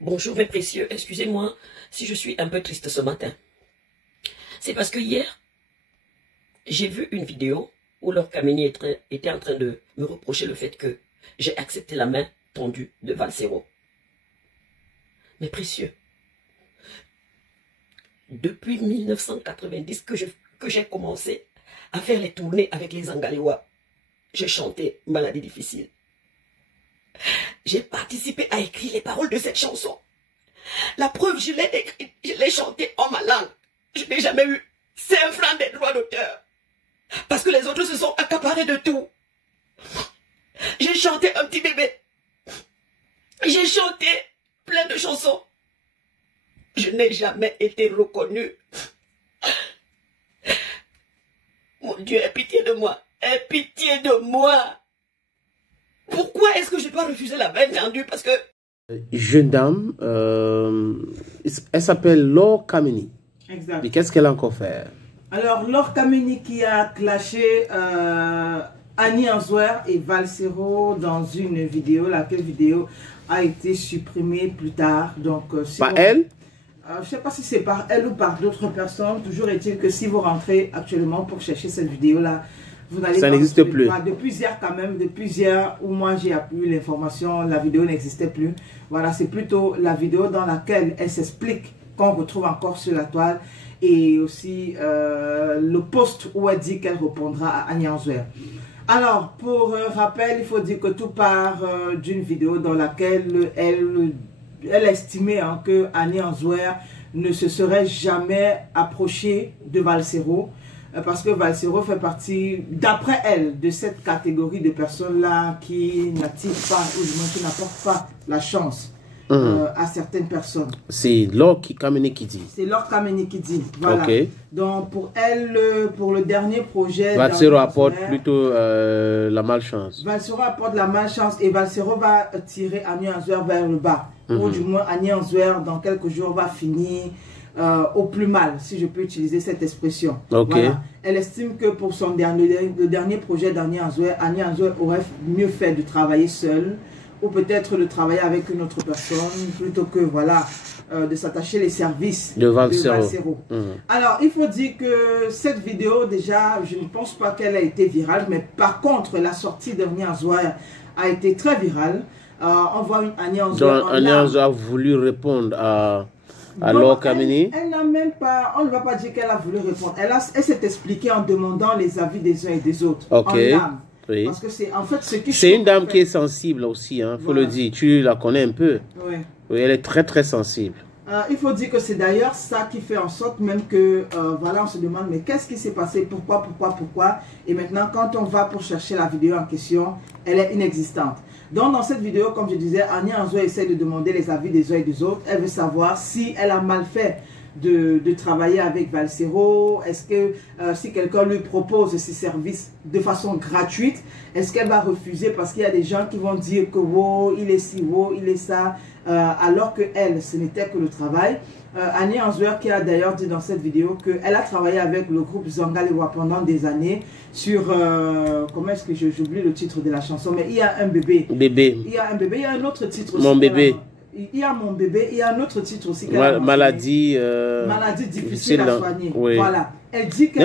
Bonjour mes précieux, excusez-moi si je suis un peu triste ce matin. C'est parce que hier, j'ai vu une vidéo où Laure Kameni était en train de me reprocher le fait que j'ai accepté la main tendue de Valsero. Mes précieux, depuis 1990 que j'ai commencé à faire les tournées avec les Angalewa, j'ai chanté Maladie difficile. J'ai participé à écrire les paroles de cette chanson. La preuve, je l'ai écrite, je l'ai chantée en ma langue. Je n'ai jamais eu 5 francs des droits d'auteur. Parce que les autres se sont accaparés de tout. J'ai chanté un petit bébé. J'ai chanté plein de chansons. Je n'ai jamais été reconnue. Mon Dieu, aie pitié de moi. Aie pitié de moi. Pourquoi est-ce que je dois refuser la main tendue? Parce que... Jeune dame, elle s'appelle Laure Kameni. Exact. Mais qu'est-ce qu'elle a encore fait? Alors, Laure Kameni qui a clashé Annie Anzouer et Valsero dans une vidéo, laquelle vidéo a été supprimée plus tard. Donc, si Par elle? je ne sais pas si c'est par elle ou par d'autres personnes. Toujours est-il que si vous rentrez actuellement pour chercher cette vidéo-là, vous n'allez pas... Ça n'existe plus. Depuis hier quand même, depuis hier où moi j'ai appuyé l'information, la vidéo n'existait plus. Voilà, c'est plutôt la vidéo dans laquelle elle s'explique, qu'on retrouve encore sur la toile, et aussi le post où elle dit qu'elle répondra à Annie Anzouer. Alors, pour rappel, il faut dire que tout part d'une vidéo dans laquelle elle estimait que Annie Anzouer ne se serait jamais approchée de Valsero, parce que Valsero fait partie, d'après elle, de cette catégorie de personnes-là qui n'attirent pas, ou du moins qui n'apportent pas la chance à certaines personnes. C'est Laure Kameni qui dit. C'est Laure Kameni qui dit. Voilà. Okay. Donc, pour elle, pour le dernier projet... Valsero apporte plutôt la malchance. Valsero apporte la malchance et Valsero va tirer Annie Anzouer vers le bas. Ou du moins, Annie Anzouer, dans quelques jours, va finir... au plus mal, si je peux utiliser cette expression. Okay. Voilà. Elle estime que pour le dernier projet d'Annie Anzouer, Annie Anzouer aurait mieux fait de travailler seule ou peut-être de travailler avec une autre personne plutôt que voilà, de s'attacher les services de Valsero. Alors, il faut dire que cette vidéo, déjà, je ne pense pas qu'elle a été virale, mais par contre, la sortie d'Annie Anzouer a été très virale. On voit une Annie Anzouer. Donc, Annie Anzouer a voulu répondre à Laure Kameni. Elle n'a même pas, on ne va pas dire qu'elle a voulu répondre. Elle s'est expliquée en demandant les avis des uns et des autres. Ok. En âme. Oui. Parce que c'est en fait ce qui... C'est une dame qui est sensible aussi, hein, faut le dire. Tu la connais un peu. Oui. Oui, elle est très très sensible. Il faut dire que c'est d'ailleurs ça qui fait en sorte même que, voilà, on se demande, mais qu'est-ce qui s'est passé? Pourquoi? Et maintenant, quand on va pour chercher la vidéo en question, elle est inexistante. Donc, dans cette vidéo, comme je disais, Annie Anzouer essaie de demander les avis des uns et des autres. Elle veut savoir si elle a mal fait de travailler avec Valsero. Est-ce que si quelqu'un lui propose ses services de façon gratuite, est-ce qu'elle va refuser parce qu'il y a des gens qui vont dire que wow, il est ci, wow, il est ça, alors que elle, ce n'était que le travail. Annie Anzouer qui a d'ailleurs dit dans cette vidéo qu'elle a travaillé avec le groupe Zangalewa pendant des années sur, comment est-ce que j'oublie le titre de la chanson, mais il y a un bébé. Bébé. Il y a un bébé, il y a un autre titre aussi. Mon bébé. Il y a mon bébé, il y a un autre titre aussi. Maladie. Maladie difficile à soigner. Oui. Voilà. Elle dit que...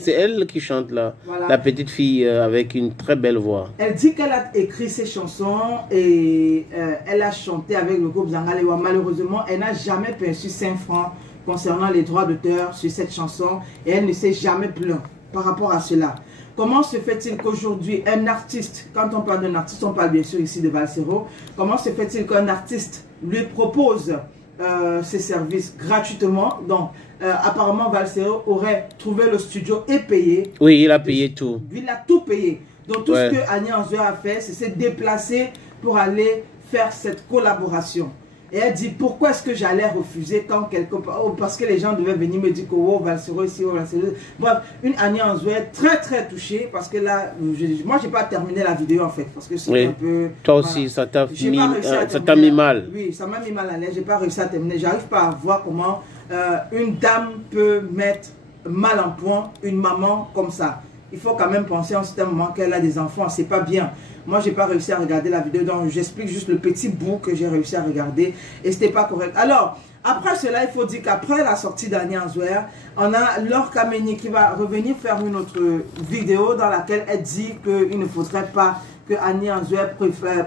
C'est elle qui chante là. Voilà. La petite fille avec une très belle voix. Elle dit qu'elle a écrit ses chansons et elle a chanté avec le groupe Zangalewa. Malheureusement, elle n'a jamais perçu 5 francs concernant les droits d'auteur sur cette chanson et elle ne s'est jamais plaint par rapport à cela. Comment se fait-il qu'aujourd'hui, un artiste, quand on parle d'un artiste, on parle bien sûr ici de Valsero, comment se fait-il qu'un artiste lui propose ses services gratuitement? Donc, apparemment, Valsero aurait trouvé le studio et payé. Oui, il a payé tout. Il a tout payé. Donc, tout ce que Annie Anzouer a fait, c'est se déplacer pour aller faire cette collaboration. Et elle dit, pourquoi est-ce que j'allais refuser quand quelque part, parce que les gens devaient venir me dire que oh, Valsero ici, oh, Valsero. Bref, une Annie Anzouer très très touchée, parce que là, moi je n'ai pas terminé la vidéo en fait, parce que c'est un peu... Toi aussi, voilà. Ça t'a mis mal. Oui, ça m'a mis mal à l'aise, j'ai pas réussi à terminer. J'arrive pas à voir comment une dame peut mettre mal en point une maman comme ça. il faut quand même penser en certain moment qu'elle a des enfants, c'est pas bien. Moi, j'ai pas réussi à regarder la vidéo, donc j'explique juste le petit bout que j'ai réussi à regarder et c'était pas correct. Alors, après cela, il faut dire qu'après la sortie d'Annie Anzouer, on a Laure Kameni qui va revenir faire une autre vidéo dans laquelle elle dit qu'il ne faudrait pas que Annie Anzouer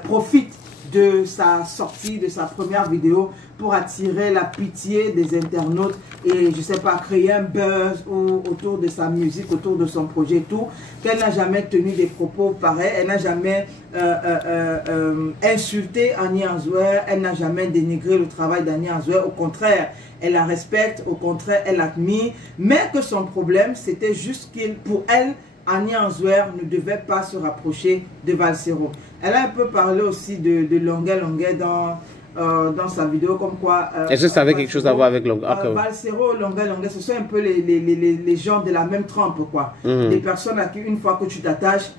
profite de sa sortie, de sa première vidéo pour attirer la pitié des internautes et je sais pas, créer un buzz autour de sa musique, autour de son projet et tout, qu'elle n'a jamais tenu des propos pareils, elle n'a jamais insulté Annie Anzouer, elle n'a jamais dénigré le travail d'Annie Anzouer, au contraire, elle la respecte, au contraire, elle l'admire, mais que son problème, c'était juste pour elle, Annie Anzouer ne devait pas se rapprocher de Valsero. Elle a un peu parlé aussi de Longuet dans sa vidéo, comme quoi... Est-ce que ça avait quelque chose à voir avec Longuet? Valsero, Longuet, ce sont un peu les gens de la même trempe, quoi. Les personnes à qui, une fois que tu t'attaches,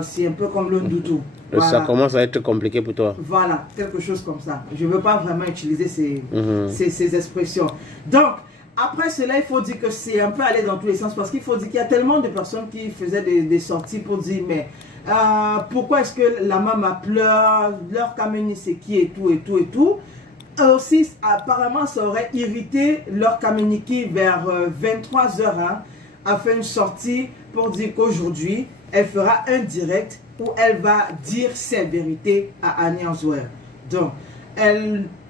c'est un peu comme l'un du tout. Voilà. Ça commence à être compliqué pour toi. Voilà, quelque chose comme ça. Je ne veux pas vraiment utiliser ces expressions. Donc, après cela, il faut dire que c'est un peu allé dans tous les sens parce qu'il faut dire qu'il y a tellement de personnes qui faisaient des sorties pour dire mais pourquoi est-ce que la maman pleure, Laure Kameni c'est qui et tout et tout et tout. Aussi, apparemment, ça aurait irrité Laure Kameni qui vers 23 h a fait une sortie pour dire qu'aujourd'hui, elle fera un direct où elle va dire ses vérités à Annie Anzouer. Donc,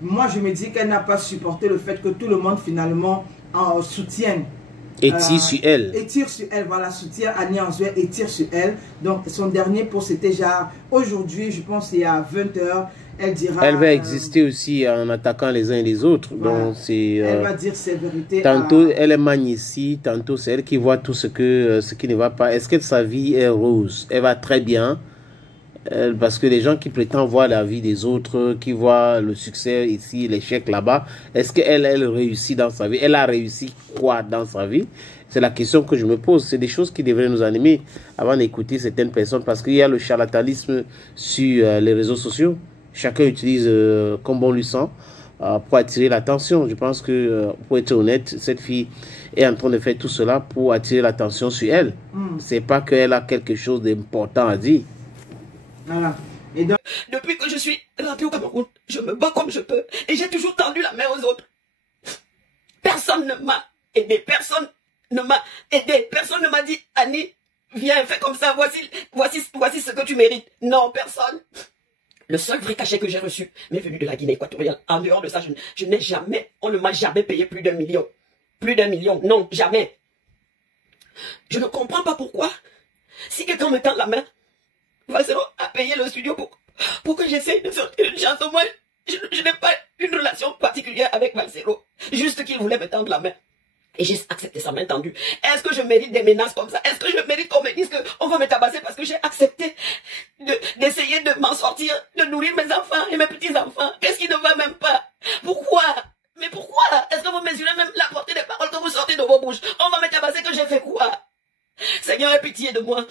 moi je me dis qu'elle n'a pas supporté le fait que tout le monde finalement soutienne et tire sur elle. Et tire sur elle, voilà, soutient Annie Anzouer et tire sur elle. Donc son dernier post c'était genre aujourd'hui, je pense il y a 20 h, elle dira... Elle va exister aussi en attaquant les uns et les autres. Voilà. Donc elle va dire ses vérités. Tantôt elle est magnétique, tantôt c'est elle qui voit tout ce qui ne va pas. Est-ce que sa vie est rose? Elle va très bien. Parce que les gens qui prétendent voir la vie des autres, qui voient le succès ici, l'échec là-bas, est-ce qu'elle réussit dans sa vie? Elle a réussi quoi dans sa vie? C'est la question que je me pose. C'est des choses qui devraient nous animer avant d'écouter certaines personnes parce qu'il y a le charlatanisme sur les réseaux sociaux. Chacun utilise comme bon lui sent pour attirer l'attention. Je pense que, pour être honnête, cette fille est en train de faire tout cela pour attirer l'attention sur elle. C'est pas qu'elle a quelque chose d'important à dire. Voilà. Et donc... Depuis que je suis rentrée au Cameroun, je me bats comme je peux et j'ai toujours tendu la main aux autres. Personne ne m'a aidé, personne ne m'a dit Annie, viens, fais comme ça, voici ce que tu mérites. Non, personne. Le seul vrai cachet que j'ai reçu m'est venu de la Guinée équatoriale. En dehors de ça, je n'ai jamais, on ne m'a jamais payé plus d'1 million. Plus d'1 million, non, jamais. Je ne comprends pas pourquoi. Si quelqu'un me tend la main, Valsero a payé le studio pour que j'essaye de sortir une chanson. Moi, je n'ai pas une relation particulière avec Valsero. Juste qu'il voulait me tendre la main. Et j'ai accepté sa main tendue. Est-ce que je mérite des menaces comme ça? Est-ce que je mérite qu'on me dise qu'on va me tabasser parce que j'ai accepté d'essayer de m'en sortir, de nourrir mes enfants et mes petits-enfants? Qu'est-ce qui ne va même pas? Pourquoi? Mais pourquoi? Est-ce que vous mesurez même la portée des paroles que vous sortez de vos bouches? On va me tabasser, que j'ai fait quoi? Seigneur, aie pitié de moi.